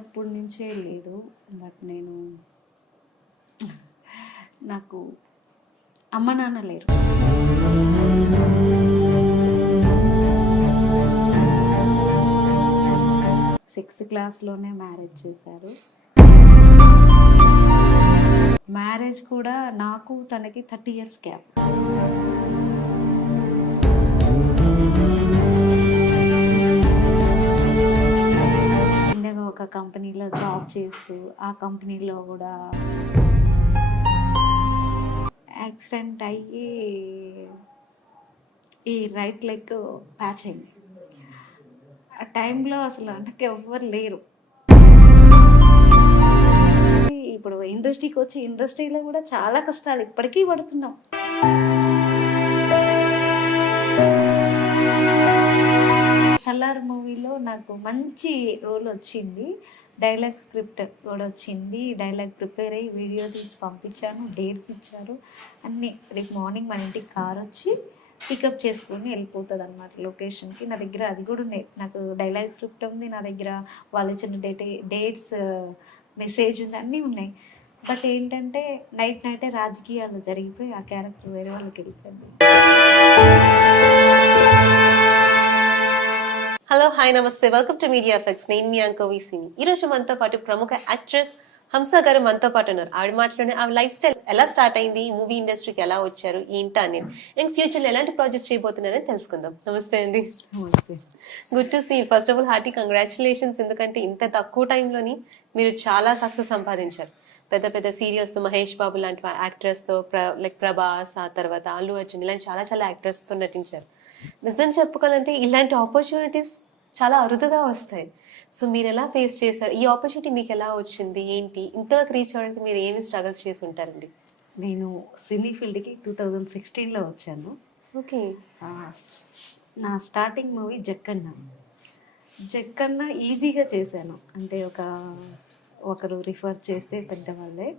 చిన్నప్పటి నుంచే లేదు. బట్ నేను నాకు అమ్మ నాన్న లేరు. సిక్స్త్ క్లాస్లోనే మ్యారేజ్ చేశారు. మ్యారేజ్ కూడా నాకు తనకి థర్టీ ఇయర్స్ గ్యాప్. చిన్నగా ఒక కంపెనీలో జాబ్ చేస్తూ ఆ కంపెనీలో కూడా యాక్సిడెంట్ అయ్యి ఈ రైట్ లెగ్ ప్యాచ్ అయింది. ఆ టైంలో అసలు నాకు ఎవ్వరు లేరు. ఇప్పుడు ఇండస్ట్రీకి వచ్చి ఇండస్ట్రీలో కూడా చాలా కష్టాలు ఇప్పటికీ పడుతున్నాం. నాకు మంచి రోల్ వచ్చింది. డైలాగ్ స్క్రిప్ట్ కూడా వచ్చింది. డైలాగ్ ప్రిపేర్ అయ్యి వీడియో తీసి పంపించాను. డేట్స్ ఇచ్చారు. అన్నీ రేపు మార్నింగ్ మన ఇంటికి కార్ వచ్చి పికప్ చేసుకుని వెళ్ళిపోతుంది అనమాట లొకేషన్కి. నా దగ్గర అది కూడా ఉన్నాయి నాకు డైలాగ్ స్క్రిప్ట్ ఉంది నా దగ్గర. వాళ్ళు ఇచ్చిన డేట్ డేట్స్ మెసేజ్ ఉంది అన్నీ ఉన్నాయి. బట్ ఏంటంటే నైట్ నైటే రాజకీయాలు జరిగిపోయి ఆ క్యారెక్టర్ వేరే వాళ్ళకి వెళ్ళిపోయింది. హలో హాయ్ నమస్తే వెల్కమ్ టు మీడియా ఎఫెక్ట్స్ నేను మీ అంకో వీసీని. ఈ రోజు మనతో పాటు ప్రముఖ యాక్ట్రెస్ హంస గారు మనతో పాటు ఉన్నారు. ఆవిడ మాటలోనే ఆవిడ లైఫ్ స్టైల్ ఎలా స్టార్ట్ అయింది? మూవీ ఇండస్ట్రీకి ఎలా వచ్చారు? ఏంటా అనేది? ఇంక ఫ్యూచర్లో ఎలాంటి ప్రాజెక్ట్స్ చేయబోతున్నారని తెలుసుకుందాం. నమస్తే అండి. Good to see first of all hearty congratulations ఎందుకంటే ఇంత తక్కువ టైంలోని మీరు చాలా సక్సెస్ సంపాదించారు. పెద్ద పెద్ద సీరియల్స్ మహేష్ బాబు లాంటి యాక్టర్స్తో లైక్ ప్రభాస్ ఆ తర్వాత అల్లు అర్జున్ ఇలాంటి చాలా చాలా యాక్టర్స్తో నటించారు. నిజం చెప్పుకోవాలంటే ఇలాంటి ఆపర్చునిటీస్ చాలా అరుదుగా వస్తాయి. సో మీరు ఎలా ఫేస్ చేశారు? ఈ ఆపర్చునిటీ మీకు ఎలా వచ్చింది? ఏంటి? ఇంతవరకు రీచ్ అవ్వడానికి మీరు ఏమి స్ట్రగల్స్ చేసి ఉంటారండి? నేను సినీ ఫీల్డ్కి టూ థౌజండ్ సిక్స్టీన్లో వచ్చాను. ఓకే. నా స్టార్టింగ్ మూవీ జక్కన్న. జక్కన్న ఈజీగా చేశాను. అంటే ఒక ఒకరు రిఫర్ చేస్తే పెద్దవాళ్ళే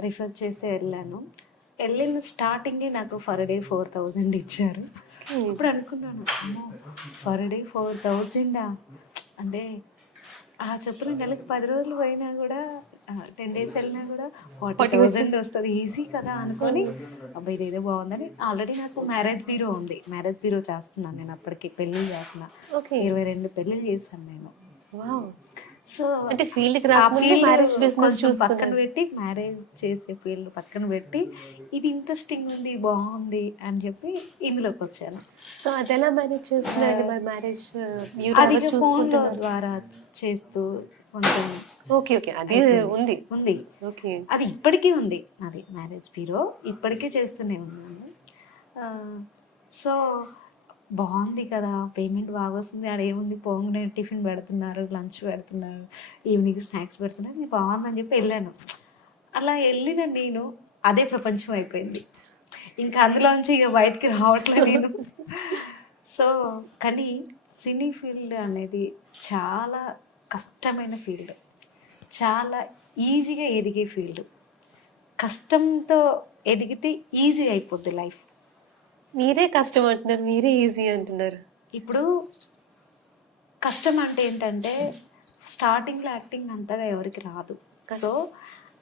రిఫర్ చేస్తే వెళ్ళాను. వెళ్ళిన స్టార్టింగే నాకు ఫర్ డే ఫోర్ థౌజండ్ ఇచ్చారు. ఇప్పుడు అనుకున్నాను. అమ్మో ఫర్ డే ఫోర్ థౌజండా అంటే ఆ చెప్పున నెలకి పది రోజులు పోయినా కూడా టెన్ డేస్ వెళ్ళినా కూడా ఫార్టీ థౌజండ్ వస్తుంది. ఈజీ కదా అనుకొని అబ్బాయి ఇదేదో బాగుందని ఆల్రెడీ నాకు మ్యారేజ్ బ్యూరో ఉంది. మ్యారేజ్ బ్యూరో చేస్తున్నాను నేను అప్పటికి పెళ్ళి చేస్తున్నా. ఇరవై రెండు పెళ్ళిళ్ళు చేశాను నేను. సో అంటే ఫీల్డ్కి రాకముందే మ్యారేజ్ బిజినెస్ పక్కన పెట్టి మ్యారేజ్ చేసే ఫీల్డ్ పక్కన పెట్టి ఇది ఇంట్రెస్టింగ్ ఉంది బాగుంది అని చెప్పి ఇందులోకి వచ్చాను. సో అది ఎలా మేనేజ్ చేస్తున్నారు మరి మ్యారేజ్ అది చూసుకుంటున్నారు? ద్వారా చేస్తూ కొంచెం ఓకే ఓకే అది ఉంది. ఉంది. ఓకే అది ఇప్పటికీ ఉంది. అది మ్యారేజ్ బ్యూరో ఇప్పటికీ చేస్తూనే ఉన్నాను. సో బాగుంది కదా పేమెంట్ బాగా వస్తుంది ఆడ ఏముంది పోగానే టిఫిన్ పెడుతున్నారు లంచ్ పెడుతున్నారు ఈవినింగ్ స్నాక్స్ పెడుతున్నారు ఇది బాగుందని చెప్పి వెళ్ళాను. అలా వెళ్ళిన నేను అదే ప్రపంచం అయిపోయింది. ఇంకా అందులోంచి ఇక బయటికి రావట్లేదు నేను. సో కానీ సినీ ఫీల్డ్ అనేది చాలా కష్టమైన ఫీల్డ్. చాలా ఈజీగా ఎదిగే ఫీల్డ్. కష్టంతో ఎదిగితే ఈజీ అయిపోద్ది లైఫ్. మీరే కష్టం అంటున్నారు మీరే ఈజీ అంటున్నారు. ఇప్పుడు కష్టం అంటే ఏంటంటే స్టార్టింగ్లో యాక్టింగ్ అంతగా ఎవరికి రాదు. సో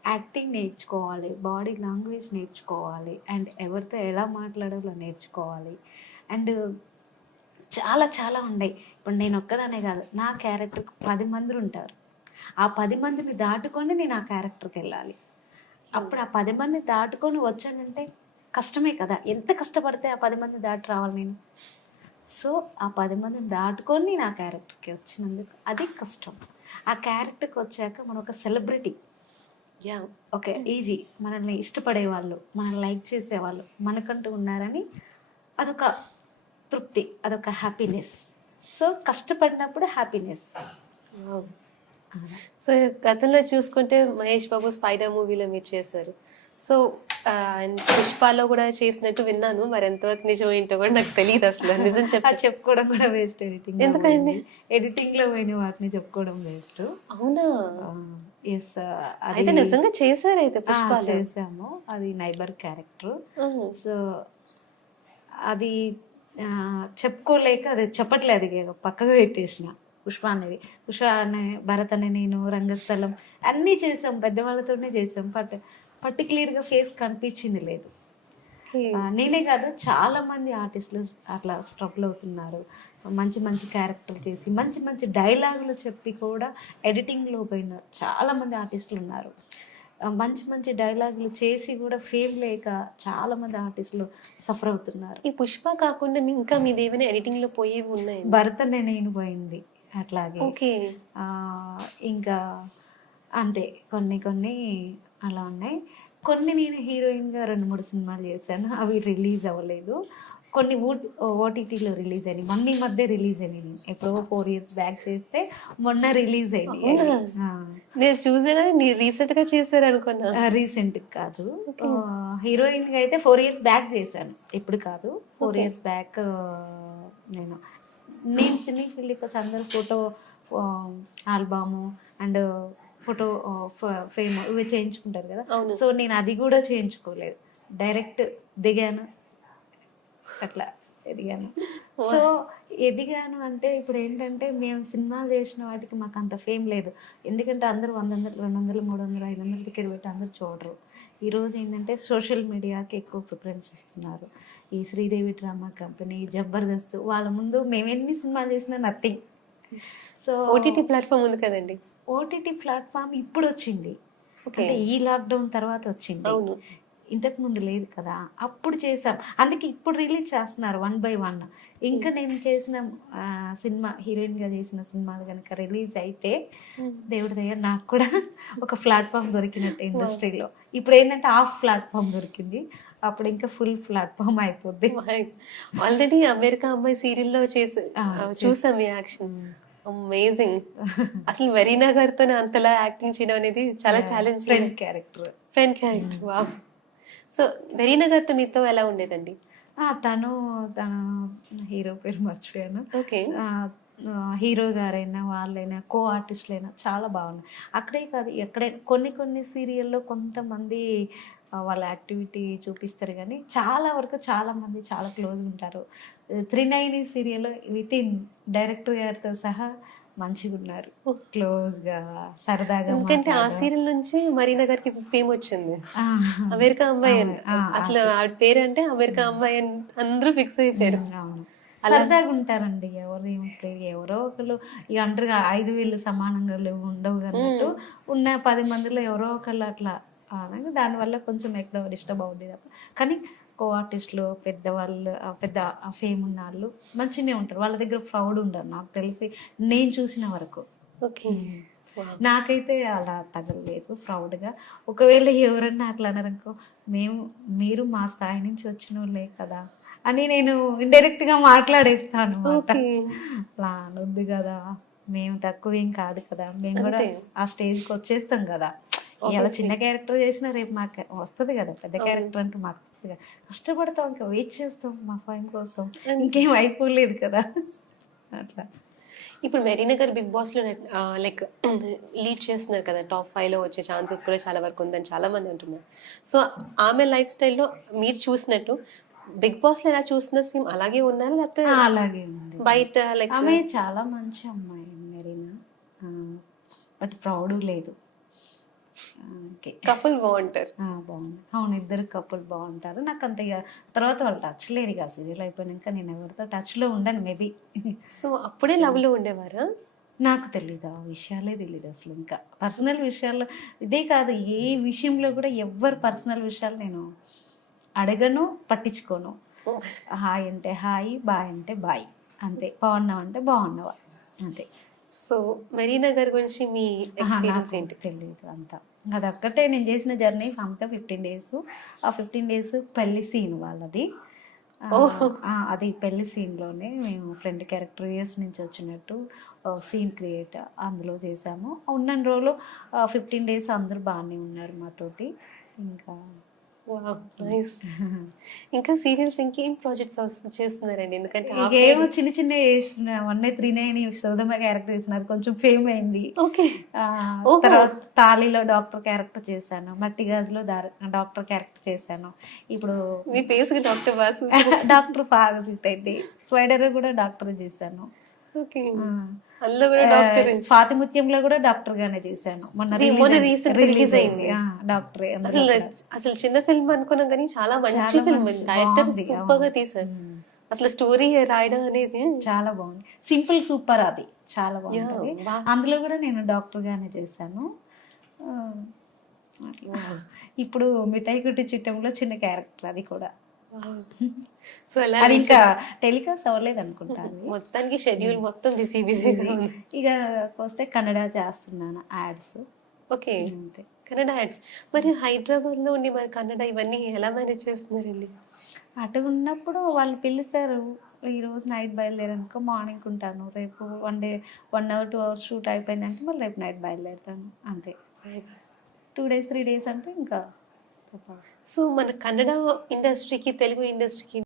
యాక్టింగ్ నేర్చుకోవాలి బాడీ లాంగ్వేజ్ నేర్చుకోవాలి అండ్ ఎవరితో ఎలా మాట్లాడాలో నేర్చుకోవాలి. అండ్ చాలా చాలా ఉన్నాయి. ఇప్పుడు నేను ఒక్కదానే కాదు నా క్యారెక్టర్కి పది మంది ఉంటారు. ఆ పది మందిని దాటుకొని నేను ఆ క్యారెక్టర్కి వెళ్ళాలి. అప్పుడు ఆ పది మంది దాటుకొని వచ్చానంటే కష్టమే కదా. ఎంత కష్టపడితే ఆ పది మంది దాటి రావాలి నేను? సో ఆ పది మందిని దాటుకొని ఆ క్యారెక్టర్కి వచ్చినందుకు అది కష్టం. ఆ క్యారెక్టర్కి వచ్చాక మనం ఒక సెలబ్రిటీ. Yeah okay easy. మనల్ని ఇష్టపడే వాళ్ళు మనల్ని లైక్ చేసేవాళ్ళు మనకంటూ ఉన్నారని అదొక తృప్తి అదొక హ్యాపీనెస్. సో కష్టపడినప్పుడు హ్యాపీనెస్. సో గతంలో చూసుకుంటే మహేష్ బాబు స్పైడర్ మూవీలో మీరు చేశారు. సో పుష్పాలో కూడా చేసినట్టు విన్నాను. మరి ఎంతవరకు నిజం ఏంటో కూడా నాకు తెలియదు అసలు. నిజం చెప్పి. చెప్పుకోవడం కూడా వేస్ట్ ఎడిటింగ్ ఎందుకండి? ఎడిటింగ్లో పోయిన వాటిని చెప్పుకోవడం వేస్ట్ అవునా? ఎస్ అయితే నిజంగా చేశారు అయితే పుష్పాలు. చేసాము అది నైబర్ క్యారెక్టర్ సో అది చెప్పుకోలేక అది చెప్పట్లేదు పక్కకు పెట్టేసిన పుష్ప అనేది. పుష్ప అనే భరత్ అనే నేను రంగస్థలం అన్నీ చేసాం పెద్దవాళ్ళతోనే చేసాం బట్ పర్టికులర్గా ఫేస్ కనిపించింది లేదు. నేనే కాదు చాలా మంది ఆర్టిస్టులు అట్లా స్ట్రగుల్ అవుతున్నారు. మంచి మంచి క్యారెక్టర్ చేసి మంచి మంచి డైలాగులు చెప్పి కూడా ఎడిటింగ్లో పోయిన చాలా మంది ఆర్టిస్టులు ఉన్నారు. మంచి మంచి డైలాగులు చేసి కూడా ఫెయిల్ లేక చాలా మంది ఆర్టిస్టులు సఫర్ అవుతున్నారు. ఈ పుష్ప కాకుండా మీ ఇంకా మీది ఏమైనా ఎడిటింగ్లో పోయేవి ఉన్నాయి? భరత్ అనే నేను పోయింది అట్లాగే. ఓకే. ఇంకా అంతే కొన్ని కొన్ని అలా ఉన్నాయి. కొన్ని నేను హీరోయిన్గా రెండు మూడు సినిమాలు చేశాను. అవి రిలీజ్ అవ్వలేదు. కొన్ని ఓటీటీలో రిలీజ్ అయినాయి. మొన్న మధ్య రిలీజ్ అయినాయి. ఎప్పుడో ఫోర్ ఇయర్స్ బ్యాక్ చేస్తే మొన్న రిలీజ్ అయినాయి? నేను చూసాను. రీసెంట్గా చేశారు అనుకున్నా. రీసెంట్ కాదు. హీరోయిన్గా అయితే ఫోర్ ఇయర్స్ బ్యాక్ చేశాను. ఇప్పుడు కాదు. ఫోర్. ఇయర్స్ బ్యాక్ నేను. నేను సినీ ఫీల్డ్కి వచ్చి అందరు photo album and photo frame ఇవి చేయించుకుంటారు కదా. సో నేను అది కూడా చేయించుకోలేదు. డైరెక్ట్ దిగాను అట్లా ఎదిగాను. సో ఎదిగాను అంటే ఇప్పుడు ఏంటంటే మేము సినిమాలు చేసిన వాటికి మాకు అంత ఫేమ్ లేదు. ఎందుకంటే అందరూ వంద వందలు రెండు వందలు మూడు వందలు ఐదు వందలు టికెట్ పెట్టి అందరూ చూడరు. ఈ రోజు ఏంటంటే సోషల్ మీడియాకి ఎక్కువ ప్రిఫరెన్స్ ఇస్తున్నారు. ఈ శ్రీదేవి డ్రామా కంపెనీ జబర్దస్త్ వాళ్ళ ముందు మేము ఎన్ని సినిమాలు చేసినా నథింగ్. సో ఓటీటీ ప్లాట్ఫామ్ ఉంది కదండి. ఓటీటీ ప్లాట్ఫామ్ ఇప్పుడు వచ్చింది అంటే ఈ లాక్డౌన్ తర్వాత వచ్చింది ఇంతకు ముందు లేదు కదా. అప్పుడు చేసాం అందుకే ఇప్పుడు రిలీజ్ చేస్తున్నారు వన్ బై వన్. ఇంకా నేను చేసిన సినిమా హీరోయిన్గా చేసిన సినిమాలు కనుక రిలీజ్ అయితే దేవుడి దగ్గర నాకు కూడా ఒక ప్లాట్ఫామ్ దొరికినట్టు ఇండస్ట్రీలో. ఇప్పుడు ఏంటంటే హాఫ్ ప్లాట్ఫామ్ దొరికింది. అప్పుడు ఇంకా ఫుల్ ప్లాట్ఫామ్ అయిపోద్ది. ఆల్రెడీ అమెరికా అమ్మాయి సీరియల్లో చేసి చూసాం. యాక్షన్ అమేజింగ్ అసలు వెరీనా గారితో అంతలా యాక్టింగ్ చేయడం అనేది చాలా challenge friend character friend character వా సో వెరీనా గారితో మీతో ఎలా ఉండేదండి? తను తన హీరో పేరు మర్చిపోయాను. ఓకే. హీరో గారైనా వాళ్ళైనా కో ఆర్టిస్టులైనా చాలా బాగున్నాయి. అక్కడే కాదు ఎక్కడైనా కొన్ని కొన్ని సీరియల్లో కొంతమంది వాళ్ళ యాక్టివిటీ చూపిస్తారు కానీ చాలా వరకు చాలా మంది చాలా క్లోజ్ ఉంటారు. Trinayani serial with in director గారితో సహా మంచిగా ఉన్నారు. క్లోజ్గా సరదాగా ఎందుకంటే ఆ. సీరియల్ నుంచి మరీనా గారికి ఫేమ్ వచ్చింది. అమెరికా అమ్మాయి అని. అసలు ఆవిడ పేరు అంటే అమెరికా అమ్మాయి అని అందరూ ఫిక్స్ అయిపోయారు. సరదాగా ఉంటారండి ఎవరు ఎవరో ఒకరు ఇక అంటారు ఐదు వేలు సమానంగా లేవు, ఉండవు అన్నట్టు ఉన్న పది మందిలో ఎవరో ఒకళ్ళు అట్లా దానివల్ల కొంచెం ఎక్కడో డిస్టర్బ్ అవుద్ది తప్ప. కానీ కో ఆర్టిస్టులు పెద్దవాళ్ళు పెద్ద ఫేమ్ ఉన్న వాళ్ళు మంచిగానే ఉంటారు. వాళ్ళ దగ్గర ప్రౌడ్ ఉండరు నాకు తెలిసి నేను చూసిన వరకు. ఓకే. నాకైతే అలా తగలలేదు ప్రౌడ్గా ఒకవేళ ఎవరన్నా అట్లా అన్నారనుకో మేము మీరు మా స్థాయి నుంచి వచ్చిన వాళ్ళే కదా అని నేను ఇండైరెక్ట్గా మాట్లాడేస్తాను అలా అనొద్దు కదా. మేము తక్కువేం కాదు కదా. మేము కూడా. ఆ స్టేజ్కి వచ్చేస్తాం కదా. ఇలా చిన్న క్యారెక్టర్ చేసినా రేపు మాకు వస్తుంది కదా పెద్ద క్యారెక్టర్ అంటే మాకు వస్తుంది కదా. కష్టపడతాం ఇంకా వెయిట్ చేస్తాం మా ఫైన్ కోసం. ఇంకేం అయిపోలేదు కదా. అట్లా. ఇప్పుడు మెరీనా గారు బిగ్ బాస్లో లైక్ లీడ్ చేస్తున్నారు కదా టాప్ ఫైవ్లో వచ్చే ఛాన్సెస్ కూడా చాలా వరకు ఉందని చాలా మంది అంటున్నారు. సో ఆమె లైఫ్ స్టైల్లో మీరు చూసినట్టు బిగ్ బాస్లో ఎలా చూస్తున్న సేమ్ అలాగే ఉన్నారా లేకపోతే అలాగే ఉంది. బయట లైక్ ఆమె చాలా మంచి అమ్మాయి మెరీనా. బట్ ప్రౌడ్ లేదు. కపుల్ బాగుంటారు. బాగుంది. అవును ఇద్దరు కపుల్ బాగుంటారు. నాకు అంత ఇక తర్వాత వాళ్ళు టచ్ లేరు ఇక సీరియల్ అయిపోయినాక నేను ఎవరితో టచ్లో ఉండను మేబీ సో అప్పుడే లవ్లో ఉండేవారా? నాకు తెలీదు ఆ విషయాలే తెలీదు అసలు ఇంకా. పర్సనల్ విషయాల్లో ఇదే కాదు ఏ విషయంలో కూడా ఎవ్వరు పర్సనల్ విషయాలు నేను అడగను పట్టించుకోను. హాయ్ అంటే హాయ్ బాయ్ అంటే బాయ్. అంతే. బాగున్నావు అంటే బాగున్నావా? అంతే. సో మెరీనా గారి గురించి మీ ఎక్స్పీరియన్స్ ఏంటి? తెలియదు అంతా. అదొక్కటే. నేను చేసిన జర్నీ అంతా ఫిఫ్టీన్ డేస్ ఆ ఫిఫ్టీన్ డేస్ పెళ్ళి సీన్ వాళ్ళది. అది పెళ్ళి సీన్లోనే మేము ఫ్రెండ్ క్యారెక్టర్ ఇయర్స్ నుంచి వచ్చినట్టు సీన్ క్రియేట్ అందులో చేసాము. ఉన్న రోజులు ఫిఫ్టీన్ డేస్ అందరూ బాగానే ఉన్నారు మాతోటి. ఇంకా నైస్. ఇంకా సీరియల్స్ ఇంకేం ప్రాజెక్ట్స్ చేస్తున్నారండి? ఎందుకంటే ఏమో చిన్న చిన్న చేస్తున్నా. వన్ త్రీ నైన్ శోధమ క్యారెక్టర్ చేసినారు కొంచెం ఫేమ్ అయింది. ఓకే. తర్వాత తాళిలో డాక్టర్ క్యారెక్టర్ చేశాను. మట్టి గాజులో డాక్టర్ క్యారెక్టర్ చేశాను. ఇప్పుడు మీ ఫేస్కి డాక్టర్ డాక్టర్ బాగా ఫిట్ అయింది. స్వైడర్ కూడా డాక్టర్ చేశాను. ఓకే. అందులో కూడా డాక్టర్ స్వాతిముత్యంలో కూడా డాక్టర్ గానే చేశాను. మొన్న మొన్న అయింది. డాక్టరే అసలు చిన్న ఫిల్మ్ అనుకున్నాం కానీ చాలా మంచి ఫిల్మ్ డైరెక్టర్ బాగుంది, సూపర్గా. తీశారు. అసలు స్టోరీ రాయడం అనేది చాలా బాగుంది. సింపుల్ సూపర్ అది. చాలా బాగుంటది. Yeah, బా- అందులో కూడా నేను డాక్టర్ గానే చేశాను. ఇప్పుడు మిఠాయి కుట్టి చిట్టంలో చిన్న క్యారెక్టర్ అది కూడా. సో ఎలా అది ఇంకా టెలికాస్ట్ అవ్వలేదు అనుకుంటా అది. మొత్తానికి షెడ్యూల్ మొత్తం బిజీ బిజీగా ఉంది. ఇక వస్తే కన్నడ చేస్తున్నాను యాడ్స్ ఓకే. అంతే. కన్నడ యాడ్స్ మరి హైదరాబాద్లో ఉండి మరి కన్నడ ఇవన్నీ ఎలా మేనేజ్ చేస్తున్నారండి? అటు ఉన్నప్పుడు వాళ్ళు పిలుస్తారు ఈ రోజు నైట్ బయలుదేరనుకో మార్నింగ్ ఉంటాను. రేపు one day one hour two hours shoot అయిపోయిందంటే మళ్ళీ రేపు నైట్ బయలుదేరుతాను. అంతే. టూ డేస్ త్రీ డేస్ అంటే ఇంకా సో మన కన్నడ ఇండస్ట్రీకి తెలుగు ఇండస్ట్రీకి